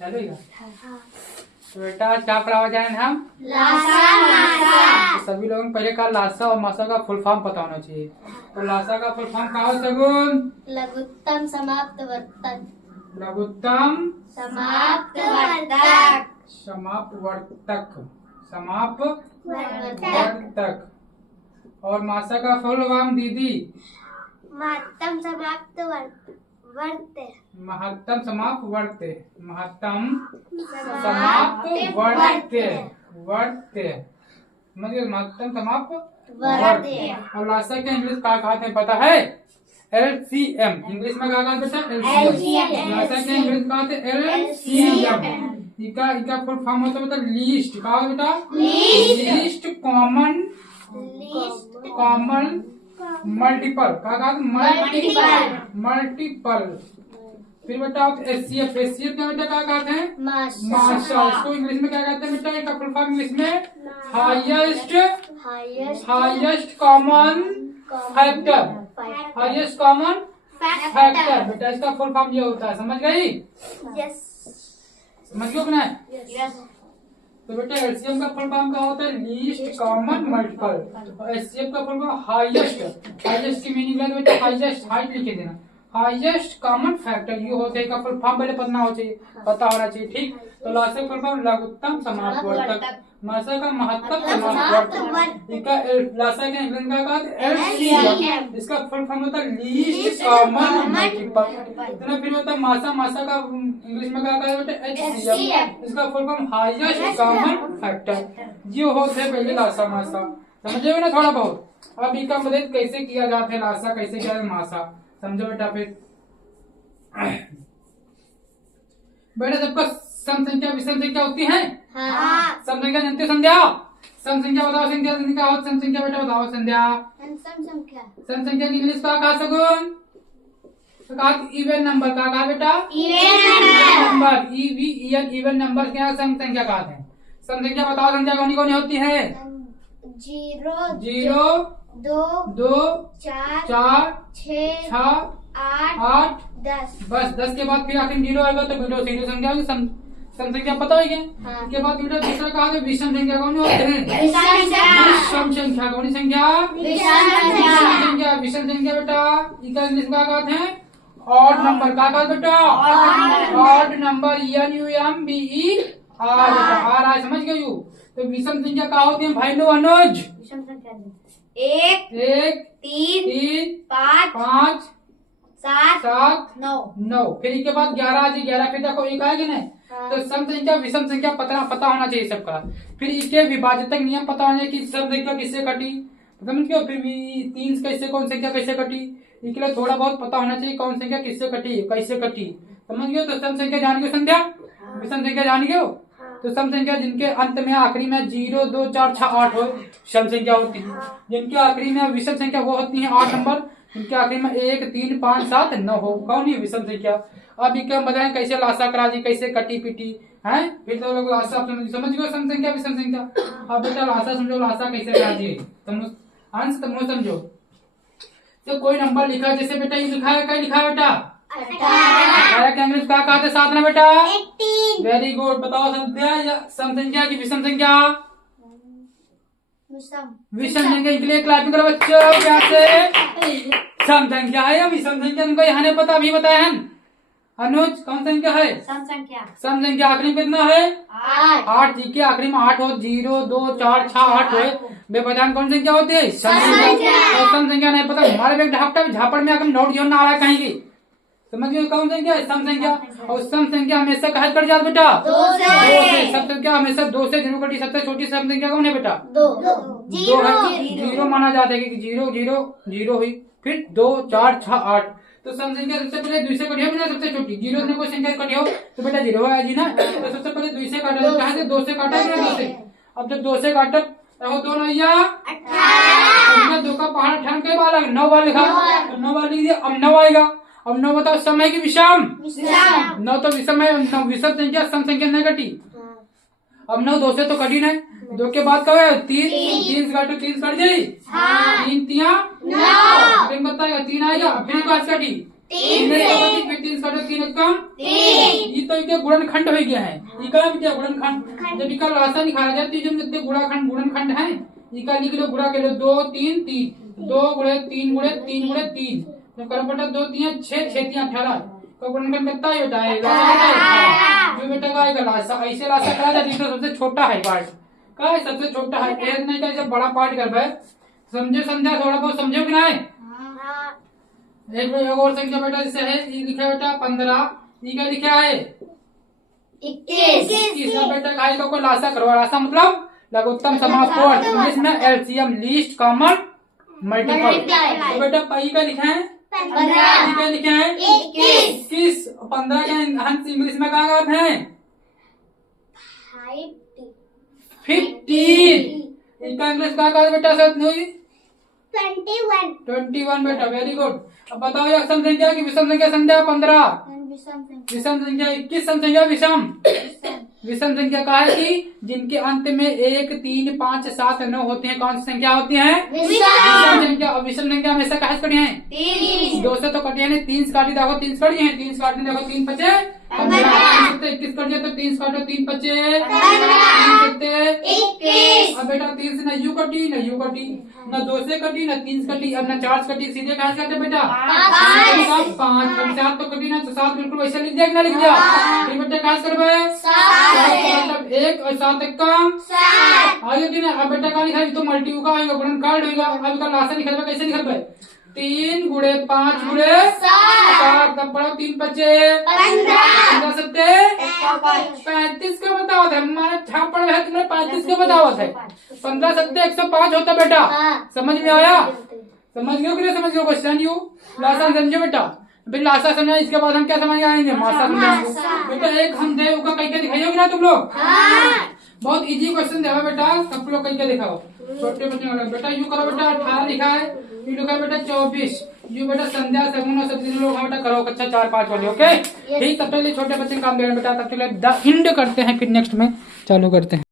चलेगा। तो बेटा आज क्या पढ़ा जाए हम? लासा मासा। तो सभी लोगों को पहले का लासा और मासा का फुल फॉर्म पता होना चाहिए। तो लासा का फुल फॉर्म क्या हो सगुन? लघुत्तम समाप्त वर्तक। लघुत्तम समाप्त वर्तक। समाप्त वर्तक। समाप्त वर्तक। वर्तक। और मासा का फुल फॉर्म दीदी? महत्तम समाप्त वर्त। महत्तम समाप्त वर्त। महत्तम समाप्त समाप्त वर्त। वर्त मतलब महत्तम समाप्त वर्त। और लासा के इंग्लिश क्या कहते हैं पता है? LCM। इंग्लिश में क्या कहते हैं बेटा? LCM। लासा के इंग्लिश कहते हैं LCM। इका फुल फॉर्म होता है मतलब लीस्ट। क्या होता है बेटा? Least common common multiple. क्या कहते हैं? मल्टीपल। मल्टीपल। फिर बेटा एचसीएफ। एचसीएफ क्या बेटा क्या कहते हैं? मासा। इसको इंग्लिश में क्या कहते हैं बेटा? इसका फुल फॉर्म इंग्लिश में highest highest common factor. Highest common factor बेटा इसका फुल फॉर्म ये होता है। समझ गई? यस। समझ गए कि नहीं? तो बेटा एलसीएम का फुल फॉर्म क्या होता है? Least common multiple. और एचसीएफ का फुल फॉर्म हाईएस्ट। हाईएस्ट की मीनिंग है बेटा हाईएस्ट। हाइट लिख देना। हाईएस्ट कॉमन फैक्टर ये होते हैं। का फुल फॉर्म पहले पता होना चाहिए। ठीक। तो लासा फुल फॉर्म लघुत्तम समाप्त वर्तक। मासा का महत्तम समाप्त वर्तक। इसका लासा के इंग्लिश का कहते हैं LCM। इसका फुल फॉर्म होता है लीस्ट कॉमन मल्टीपल। तो फिर होता है मासा। मासा का इंग्लिश में क्या कहते हैं बेटा? HCM। इसका full form highest common factor. ये होते हैं पहले लासा मासा। समझे ना थोड़ा बहुत? अब इसका मदद कैसे किया जाता है? लासा कैसे किया जाता है? मासा समझो बेटा। फिर बेटा सबका सम संख्या विषम संख्या होती है। हाँ। सम संख्या जानते हो? संध्या सम संख्या बताओ। संख्या संख्या हो सम संख्या बेटा बताओ। संध्या सम संख्या। सम संख्या की इंग्लिश का कहा सगुन? तो कहा इवन नंबर का कहा बेटा? Even number. Evion even number क्या सम संख्या कहते हैं। सम संख्या बताओ। संख्या कौन कौन होती है? जीरो जीरो दो दो चार चार छः छह आठ आठ दस। बस 10 के बाद फिर आखिर जीरो आएगा तो बेटा सीधे संख्या होगी। सम संख्या पता होगी। हाँ। उसके बाद बेटा दूसरा कहा था विषम संख्या कौन होते हैं? विषम संख्या। कौन सी संख्या? विषम संख्या। विषम संख्या बेटा इसका इंग्लिश में क्या कहते हैं? Odd number. क्या कहते बेटा? Odd number. NUMBER बेटा। आर आए समझ गए यू? तो विषम संख्या क्या होती है भाई लोग? अनुज विषम संख्या एक एक तीन तीन पाँच पाँच सात सात नौ। नौ। फिर इसके बाद 11 आ जाए। 11 फिर देखो एक आएगी नहीं। तो सम संख्या विषम संख्या पता होना चाहिए सबका। फिर इसके विभाजक नियम पता होना चाहिए कि सम संख्या किससे कटी। समझ गए? फिर भी 3 कैसे कौन संख्या कैसे कटी इसके लिए थोड़ा बहुत पता होना चाहिए। कौन संख्या किससे कटी कैसे कटी। समझ गए? तो सम संख्या जान गए? संख्या विषम संख्या जान गए? तो सम संख्या जिनके अंत में आखिरी में 0 2 4 6 8 हो सम संख्या होती है। जिनके आखिरी में विषम संख्या वो होती है 8 नंबर। जिनके आखिरी में 1 3 5 7 9 हो कौन है विषम संख्या। अब ये क्या बताएं कैसे लासा करा दी कैसे कटी पिटी है। फिर तो लोग लासा समझ गए? सम संख्या विषम संख्या। अब बेटा लासा समझो। लासा कैसे करा दिए अंश तुम समझो। तो कोई नंबर लिखा जैसे बेटा ये लिखा है। क्या लिखा है बेटा? 18 के इंग्लिश क्या कहते हैं? 7 ना बेटा? Very good. बताओ संख्या या सम संख्या की विषम संख्या? विषम संख्या के लिए क्लास करो बच्चों। क्या से सम संख्या है या विषम संख्या? तुमको यहाँ नहीं पता अभी बताया है। अनुज कौन संख्या है? सम संख्या। सम संख्या आखिरी में कितना है? 8। जी के आखिरी में 8 हो। 0 2 4 6 8 हो। बेपहचान कौन संख्या होती है? सम संख्या। और सम संख्या नहीं पता हमारे एक झापड़ में आकर नोट जो ना आ रहा है कहीं की। समझ गए? कौन संख्या है? सम संख्या। और सम संख्या हमेशा कहा कट जाता बेटा? 2 से। सम संख्या हमेशा 2 से जरूर कटी। सबसे छोटी सम संख्या कौन है बेटा? 2 है। जीरो माना जाता है कि 0 0 0 हुई। फिर 2 4 6 8। तो सम संख्या सबसे पहले 2 से कटी हो ना सबसे छोटी। 0 ने कोई संख्या कटी हो तो बेटा 0 है जी ना। तो सबसे पहले 2 से काटा। कहाँ से? 2 से काटा है 2 से। अब जब 2 से काटा तो 2 नैया 18। 2 का पहाड़ 18 के बाद 9 बार लिखा। 9 बार लिख दिया। अब 9 आएगा। अब 9 बताओ समय की विषम। 9 तो विषम है। विषम संख्या सम संख्या नहीं कटी। अब 9 2 से तो कटी नहीं। 2 के बाद कब है? 3 3 से काटो 3 से कट जाई। 3 3 9 बताएगा 3 आएगा। फिर 5 कटी तीन से से। अधिक, फिर 3 से काटो 3 कम। तीन। ये तो इनके गुणनखंड हो गया है। इका भी क्या गुणनखंड, जब इका लासा निकाला जाए तो जो कितने गुणनखंड है, इका लिख लो, गुणा कर लो, 2 3 3, 2 गुणे 3 गुणे 3 गुणे 3, तो करो बेटा 2 3 6 6 3 18 का गुणनखंड कितना है बेटा? है जो बेटा का आएगा लासा, ऐसे लासा करा जाए तो सबसे छोटा है पार्ट का है, सबसे छोटा है, एक नहीं का जब बड़ा पार्ट कर पाए, समझो समझा, थोड़ा बहुत समझो कि नहीं? एक और संख्या बेटा जैसे है, ये लिखा है बेटा 15, ये क्या लिखा है? 21 का बेटा का आएगा, कोई लासा करो, लासा मतलब लघुत्तम समापवर्ग, इंग्लिश में एलसीएम, लीस्ट कॉमन मल्टीपल। तो बेटा पाई का लिखा है 15, क्या लिखा है 21, 15 का अंश इंग्लिश में क्या कहते हैं? 15। इसका इंग्लिश क्या कहते बेटा? 21 बेटा, वेरी गुड। अब बताओ ये सम संख्या की विषम संख्या, संख्या 15, विषम संख्या 21, सम संख्या विषम। विषम संख्या का है कि जिनके अंत में 1 3 5 7 9 होते हैं, कौन सी संख्या होती है? विषम संख्या। और विषम संख्या हमेशा कहा से कटी है? 2 से तो कटी है नहीं, 3 से काटी, देखो 3 से कटी है, 3 से काटने देखो 3 5 15, 21 कट जाए तो 3 से काटो 3 5 21। अब बेटा 3 से न यू कटी न यू कटी, न 2 से कटी न 3 से कटी, अब न 4 से कटी, सीधे कहा करते बेटा 5। अब 7 तो कटी ना, तो 7 बिल्कुल वैसे लिख दिया कि ना लिख दिया? फिर बेटा कहा करवाए 7, 1 और 7 कम 7 आगे कि ना। अब बेटा का लिखा तो मल्टी का होगा, गुणनखंड होगा। अब का लासा निकल कैसे निकल पाए? 3 गुणे 5 गुणे 7, तब पढ़ो 3 5 15 7 35 का बतावत है, हमारा छाप पड़ा है तुमने 35 का बतावत है। 15 7 105 होता बेटा, समझ में आया? समझ गए कि नहीं समझ गए? क्वेश्चन यू लासा समझो बेटा, फिर लासा समझा, इसके बाद हम क्या समझ आएंगे? मासा समझेंगे बेटा। एक हम दे का कहीं के दिखाइए ना तुम लोग, बहुत इजी क्वेश्चन देवा बेटा, सब लोग कहीं के दिखाओ, छोटे बच्चे वाला बेटा। यू करो बेटा 18 लिखा है, यू लिखा है बेटा 24, यू बेटा संध्या सगुन सब दिन लोग बेटा करो कक्षा 4 5 वाले, ओके ठीक। तब तक छोटे बच्चे काम दे रहे बेटा, तब तक द हिंड करते हैं, फिर नेक्स्ट में चालू करते हैं।